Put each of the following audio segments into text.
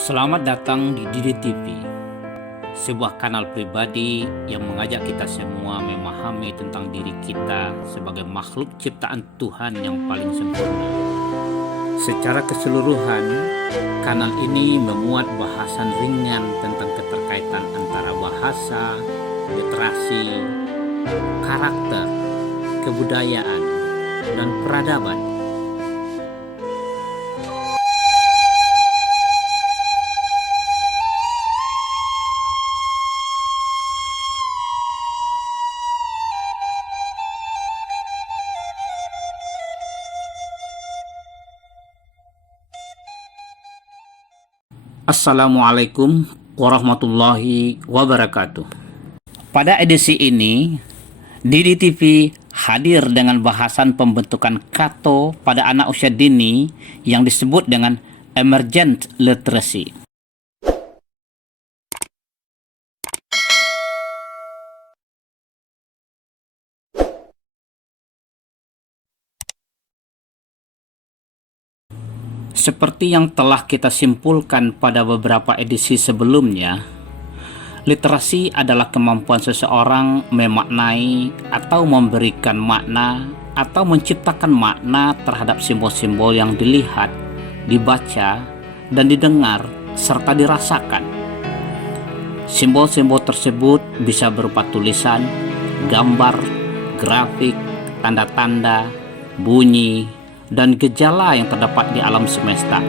Selamat datang di Didi TV, sebuah kanal pribadi yang mengajak kita semua memahami tentang diri kita sebagai makhluk ciptaan Tuhan yang paling sempurna. Secara keseluruhan, kanal ini memuat bahasan ringan tentang keterkaitan antara bahasa, literasi, karakter, kebudayaan, dan peradaban. Assalamualaikum warahmatullahi wabarakatuh. Pada edisi ini, Didi TV hadir dengan bahasan pembentukan KATO pada anak usia dini yang disebut dengan emergent literacy. Seperti yang telah kita simpulkan pada beberapa edisi sebelumnya, literasi adalah kemampuan seseorang memaknai atau memberikan makna atau menciptakan makna terhadap simbol-simbol yang dilihat, dibaca, dan didengar, serta dirasakan. Simbol-simbol tersebut bisa berupa tulisan, gambar, grafik, tanda-tanda, bunyi, dan gejala yang terdapat di alam semesta.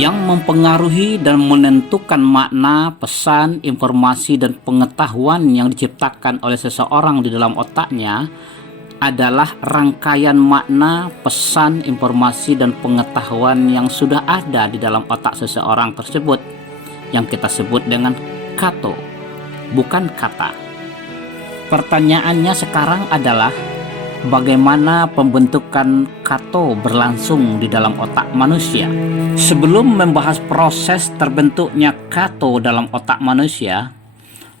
Yang mempengaruhi dan menentukan makna, pesan, informasi, dan pengetahuan yang diciptakan oleh seseorang di dalam otaknya adalah rangkaian makna, pesan, informasi, dan pengetahuan yang sudah ada di dalam otak seseorang tersebut, yang kita sebut dengan KATO, bukan kata. Pertanyaannya sekarang adalah bagaimana pembentukan KATO berlangsung di dalam otak manusia. Sebelum membahas proses terbentuknya KATO dalam otak manusia,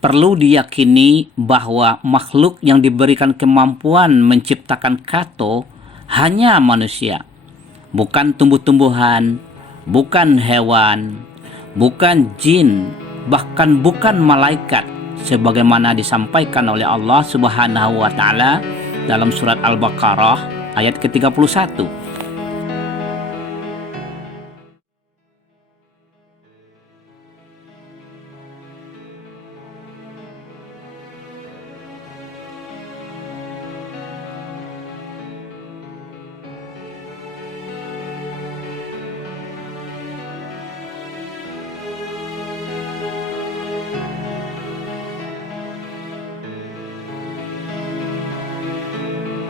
perlu diyakini bahwa makhluk yang diberikan kemampuan menciptakan KATO hanya manusia, bukan tumbuh-tumbuhan, bukan hewan, bukan jin, bahkan bukan malaikat, sebagaimana disampaikan oleh Allah Subhanahu wa taala dalam surat Al-Baqarah ayat ke-31.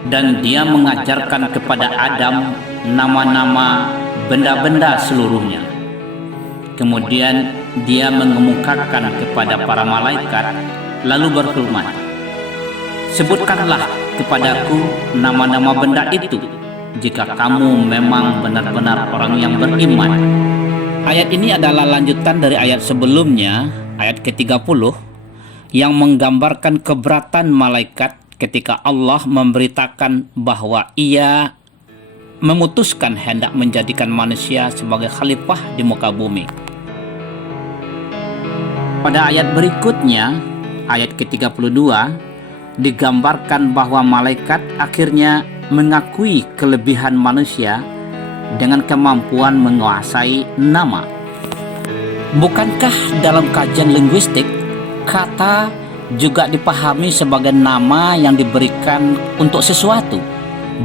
Dan dia mengajarkan kepada Adam nama-nama benda-benda seluruhnya. Kemudian dia mengemukakan kepada para malaikat, lalu berfirman, "Sebutkanlah kepadaku nama-nama benda itu, jika kamu memang benar-benar orang yang beriman." Ayat ini adalah lanjutan dari ayat sebelumnya, ayat ke-30, yang menggambarkan keberatan malaikat ketika Allah memberitakan bahwa Ia memutuskan hendak menjadikan manusia sebagai khalifah di muka bumi. Pada ayat berikutnya, ayat ke-32, digambarkan bahwa malaikat akhirnya mengakui kelebihan manusia dengan kemampuan menguasai nama. Bukankah dalam kajian linguistik, kata juga dipahami sebagai nama yang diberikan untuk sesuatu,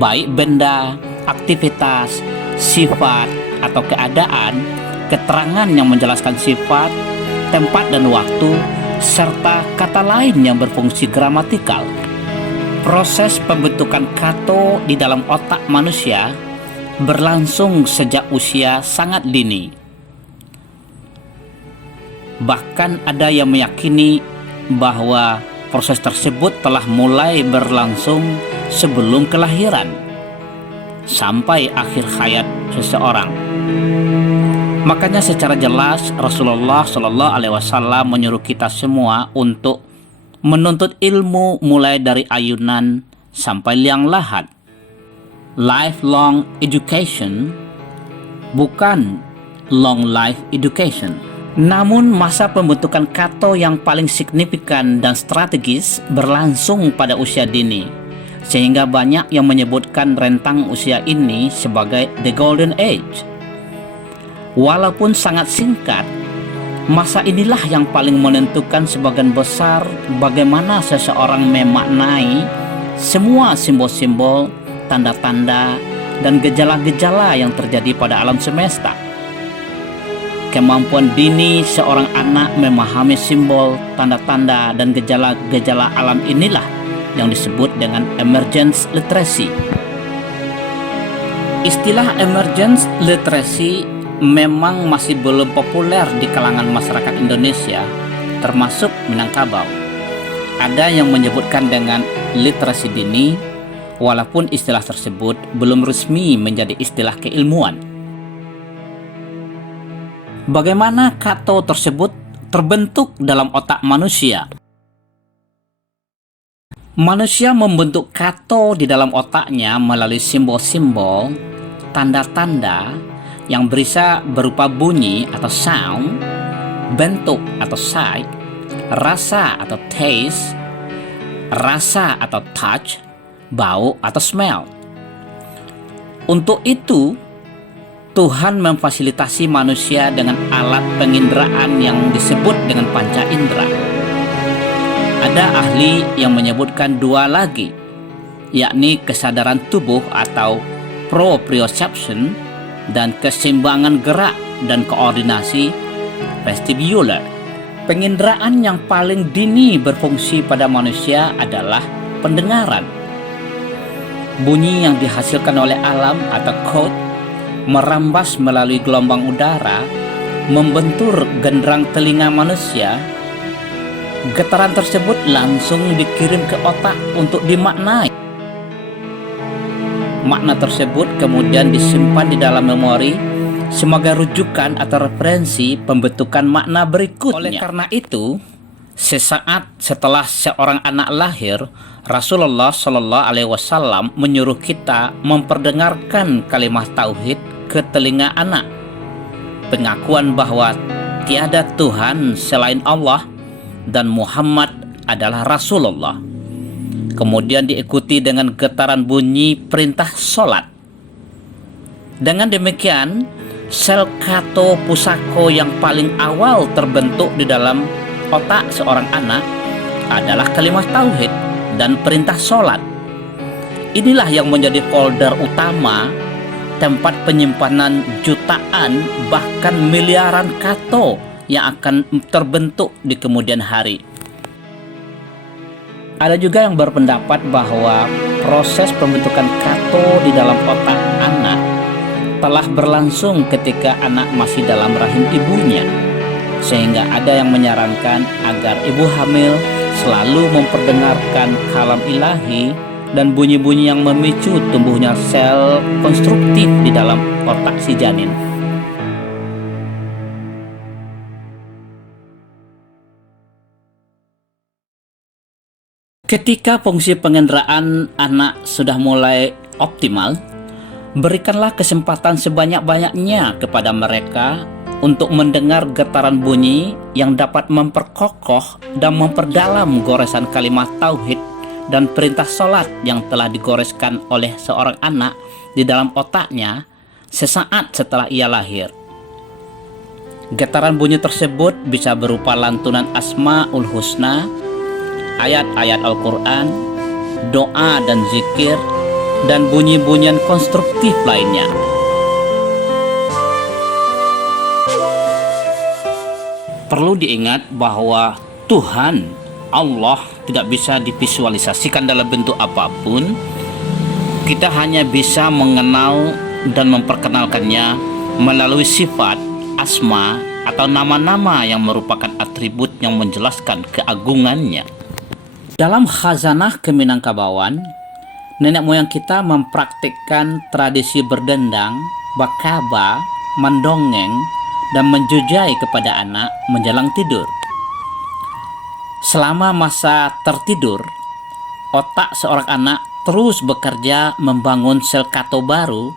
baik benda, aktivitas, sifat, atau keadaan, keterangan yang menjelaskan sifat, tempat dan waktu, serta kata lain yang berfungsi gramatikal. Proses pembentukan KATO di dalam otak manusia berlangsung sejak usia sangat dini. Bahkan ada yang meyakini bahwa proses tersebut telah mulai berlangsung sebelum kelahiran sampai akhir hayat seseorang. Makanya secara jelas Rasulullah Shallallahu Alaihi Wasallam menyuruh kita semua untuk menuntut ilmu mulai dari ayunan sampai liang lahat. lifelong education, bukan long life education. Namun masa pembentukan kato yang paling signifikan dan strategis berlangsung pada usia dini, sehingga banyak yang menyebutkan rentang usia ini sebagai the golden age. Walaupun sangat singkat, masa inilah yang paling menentukan sebagian besar bagaimana seseorang memaknai semua simbol-simbol, tanda-tanda, dan gejala-gejala yang terjadi pada alam semesta. Kemampuan dini seorang anak memahami simbol, tanda-tanda, dan gejala-gejala alam inilah yang disebut dengan emergence literacy. Istilah emergence literacy memang masih belum populer di kalangan masyarakat Indonesia, termasuk Minangkabau. Ada yang menyebutkan dengan literasi dini, walaupun istilah tersebut belum resmi menjadi istilah keilmuan. Bagaimana kato tersebut terbentuk dalam otak manusia? Manusia membentuk kato di dalam otaknya melalui simbol-simbol, tanda-tanda yang bisa berupa bunyi atau sound, bentuk atau sight, rasa atau taste, rasa atau touch, bau atau smell. Untuk itu, Tuhan memfasilitasi manusia dengan alat penginderaan yang disebut dengan panca indera. Ada ahli yang menyebutkan dua lagi, yakni kesadaran tubuh atau proprioception dan keseimbangan gerak dan koordinasi vestibular. Penginderaan yang paling dini berfungsi pada manusia adalah pendengaran. Bunyi yang dihasilkan oleh alam atau chord merambas melalui gelombang udara, membentur genderang telinga manusia. Getaran tersebut langsung dikirim ke otak untuk dimaknai. Makna tersebut kemudian disimpan di dalam memori sebagai rujukan atau referensi pembentukan makna berikutnya. Oleh karena itu, sesaat setelah seorang anak lahir, Rasulullah Shallallahu Alaihi Wasallam menyuruh kita memperdengarkan kalimat tauhid ke telinga anak. Pengakuan bahwa tiada Tuhan selain Allah dan Muhammad adalah Rasulullah. Kemudian diikuti dengan getaran bunyi perintah sholat. Dengan demikian, sel kato pusako yang paling awal terbentuk di dalam otak seorang anak adalah kalimat tauhid dan perintah sholat. Inilah yang menjadi folder utama, tempat penyimpanan jutaan bahkan miliaran kato yang akan terbentuk di kemudian hari. Ada juga yang berpendapat bahwa proses pembentukan kato di dalam otak anak telah berlangsung ketika anak masih dalam rahim ibunya, sehingga ada yang menyarankan agar ibu hamil selalu memperdengarkan kalam ilahi dan bunyi-bunyi yang memicu tumbuhnya sel konstruktif di dalam otak si janin. Ketika fungsi pengenderaan anak sudah mulai optimal, berikanlah kesempatan sebanyak-banyaknya kepada mereka untuk mendengar getaran bunyi yang dapat memperkokoh dan memperdalam goresan kalimat tauhid dan perintah sholat yang telah digoreskan oleh seorang anak di dalam otaknya sesaat setelah ia lahir. Getaran bunyi tersebut bisa berupa lantunan Asmaul Husna, ayat-ayat Al-Quran, doa dan zikir, dan bunyi-bunyian konstruktif lainnya. Perlu diingat bahwa Tuhan, Allah, tidak bisa divisualisasikan dalam bentuk apapun. Kita hanya bisa mengenal dan memperkenalkannya melalui sifat, asma, atau nama-nama yang merupakan atribut yang menjelaskan keagungannya. Dalam khazanah Keminangkabauan, nenek moyang kita mempraktikkan tradisi berdendang, bakaba, mendongeng, dan menjujai kepada anak menjelang tidur. Selama masa tertidur, otak seorang anak terus bekerja membangun sel kato baru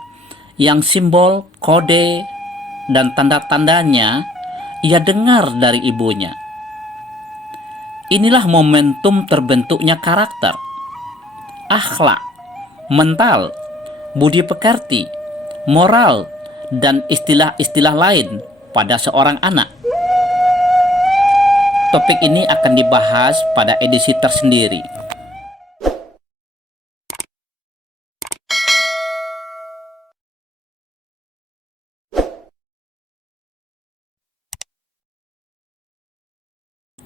yang simbol, kode, dan tanda-tandanya ia dengar dari ibunya. Inilah momentum terbentuknya karakter, akhlak, mental, budi pekerti, moral, dan istilah-istilah lain pada seorang anak. Topik ini akan dibahas pada edisi tersendiri.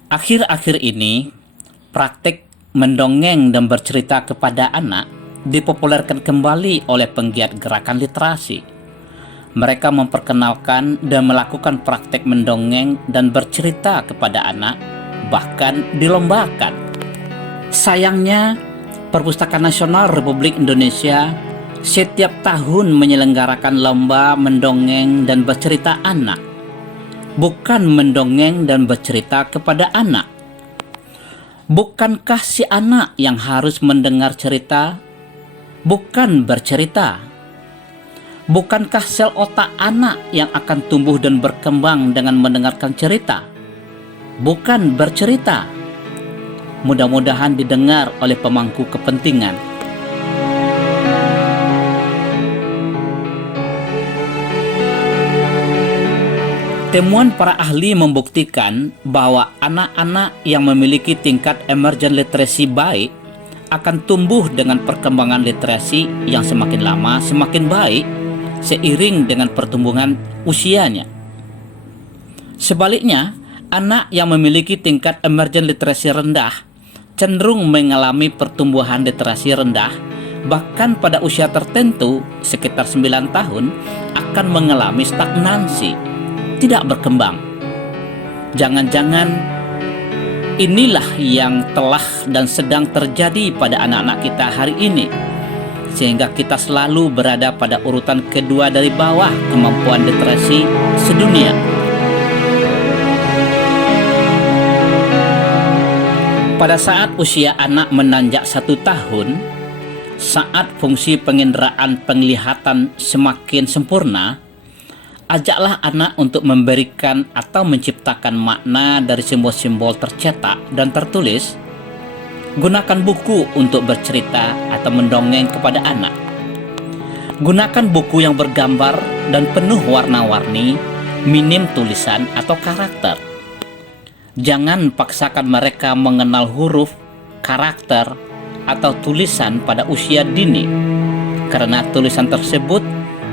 Akhir-akhir ini, praktik mendongeng dan bercerita kepada anak dipopulerkan kembali oleh penggiat gerakan literasi. Mereka memperkenalkan dan melakukan praktik mendongeng dan bercerita kepada anak, bahkan dilombakan. Sayangnya, Perpustakaan Nasional Republik Indonesia setiap tahun menyelenggarakan lomba mendongeng dan bercerita anak, bukan mendongeng dan bercerita kepada anak. Bukankah si anak yang harus mendengar cerita, bukan bercerita? Bukankah sel otak anak yang akan tumbuh dan berkembang dengan mendengarkan cerita, bukan bercerita? Mudah-mudahan didengar oleh pemangku kepentingan. Temuan para ahli membuktikan bahwa anak-anak yang memiliki tingkat emergent literacy baik akan tumbuh dengan perkembangan literasi yang semakin lama semakin baik seiring dengan pertumbuhan usianya. Sebaliknya, anak yang memiliki tingkat emergent literacy rendah cenderung mengalami pertumbuhan literasi rendah, bahkan pada usia tertentu sekitar 9 tahun akan mengalami stagnansi, tidak berkembang. Jangan-jangan inilah yang telah dan sedang terjadi pada anak-anak kita hari ini, sehingga kita selalu berada pada urutan kedua dari bawah kemampuan literasi sedunia. Pada saat usia anak menanjak 1 tahun, saat fungsi penginderaan penglihatan semakin sempurna, ajaklah anak untuk memberikan atau menciptakan makna dari simbol-simbol tercetak dan tertulis. Gunakan buku untuk bercerita atau mendongeng kepada anak. Gunakan buku yang bergambar dan penuh warna-warni, minim tulisan atau karakter. Jangan paksakan mereka mengenal huruf, karakter, atau tulisan pada usia dini, karena tulisan tersebut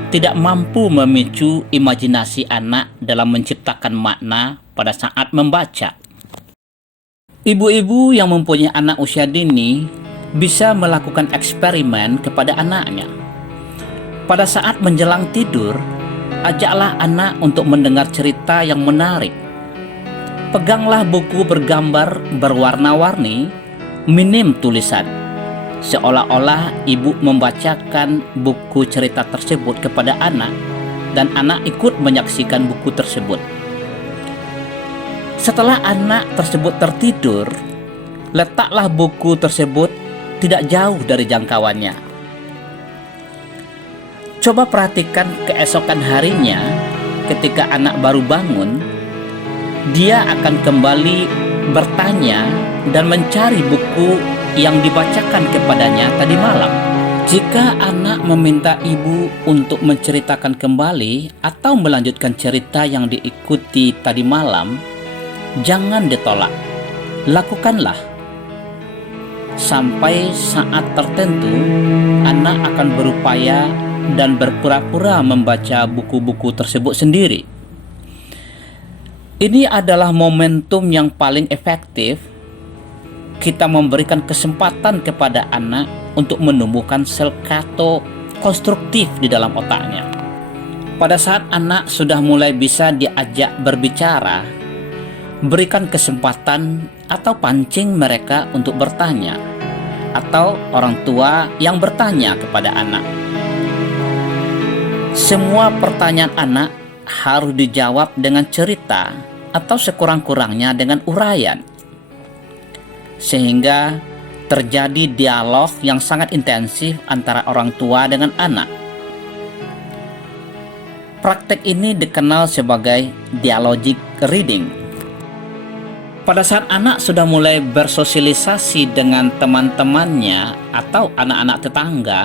tidak mampu memicu imajinasi anak dalam menciptakan makna pada saat membaca. Ibu-ibu yang mempunyai anak usia dini bisa melakukan eksperimen kepada anaknya. Pada saat menjelang tidur, ajaklah anak untuk mendengar cerita yang menarik. Peganglah buku bergambar berwarna-warni, minim tulisan, seolah-olah ibu membacakan buku cerita tersebut kepada anak dan anak ikut menyaksikan buku tersebut. Setelah anak tersebut tertidur, letaklah buku tersebut tidak jauh dari jangkauannya. Coba perhatikan keesokan harinya ketika anak baru bangun, dia akan kembali bertanya dan mencari buku yang dibacakan kepadanya tadi malam. Jika anak meminta ibu untuk menceritakan kembali atau melanjutkan cerita yang diikuti tadi malam, jangan ditolak, lakukanlah. Sampai saat tertentu, anak akan berupaya dan berpura-pura membaca buku-buku tersebut sendiri. Ini adalah momentum yang paling efektif. Kita memberikan kesempatan kepada anak untuk menumbuhkan sel kato konstruktif di dalam otaknya. Pada saat anak sudah mulai bisa diajak berbicara, berikan kesempatan atau pancing mereka untuk bertanya, atau orang tua yang bertanya kepada anak. Semua pertanyaan anak harus dijawab dengan cerita atau sekurang-kurangnya dengan uraian, sehingga terjadi dialog yang sangat intensif antara orang tua dengan anak. Praktek ini dikenal sebagai dialogic reading. Pada saat anak sudah mulai bersosialisasi dengan teman-temannya atau anak-anak tetangga,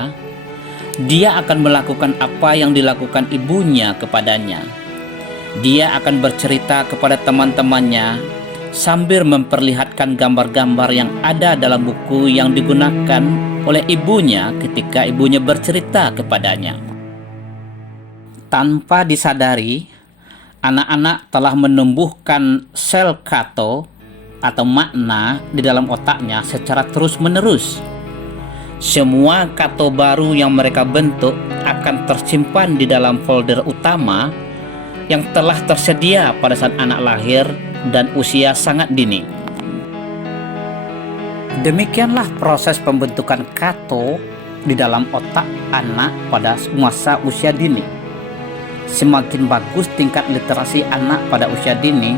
dia akan melakukan apa yang dilakukan ibunya kepadanya. Dia akan bercerita kepada teman-temannya sambil memperlihatkan gambar-gambar yang ada dalam buku yang digunakan oleh ibunya ketika ibunya bercerita kepadanya. Tanpa disadari, anak-anak telah menumbuhkan sel kato atau makna di dalam otaknya secara terus-menerus. Semua kato baru yang mereka bentuk akan tersimpan di dalam folder utama yang telah tersedia pada saat anak lahir dan usia sangat dini. Demikianlah proses pembentukan kato di dalam otak anak pada masa usia dini. Semakin bagus tingkat literasi anak pada usia dini,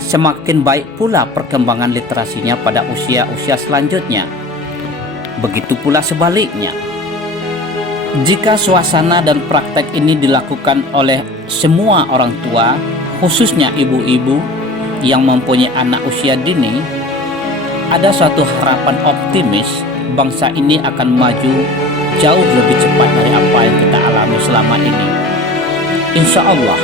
semakin baik pula perkembangan literasinya pada usia-usia selanjutnya. Begitu pula sebaliknya. Jika suasana dan praktek ini dilakukan oleh semua orang tua, khususnya ibu-ibu yang mempunyai anak usia dini, ada suatu harapan optimis bangsa ini akan maju jauh lebih cepat dari apa yang kita alami selama ini. Insya Allah.